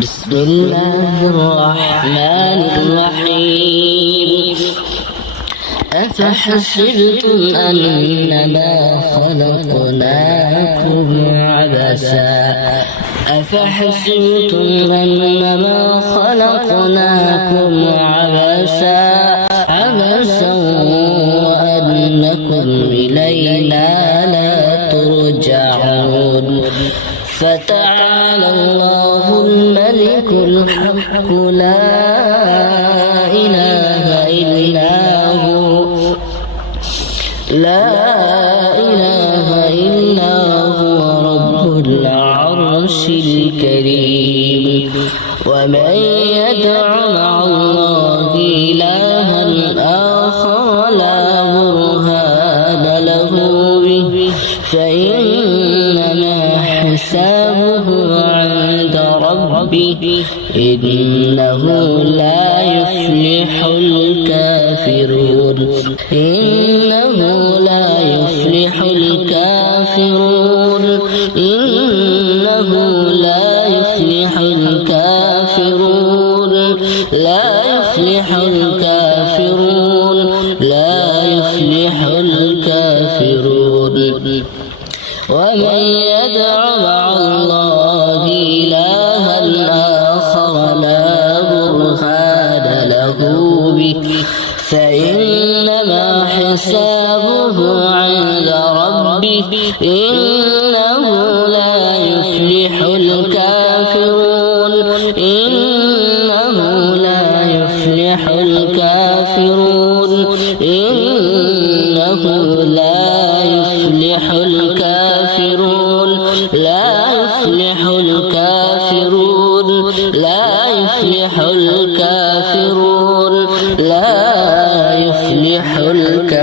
بسم الله الرحمن الرحيم أفحسبتم أنما خلقناكم عبثا وأنكم إلينا لا ترجعون فتعالى الله الملك الحق لا إله إلا هو رب العرش الكريم ومن يدع مع الله إلها آخر لا برهان له به فإنما حسابه عند ربه إنه لا يفلح الكافرون ومن يدع مع الله إلها آخر لا برهان له به فإنما حسابه عند ربه إنه لا يفلح الكافرون لا يفلح الكافرون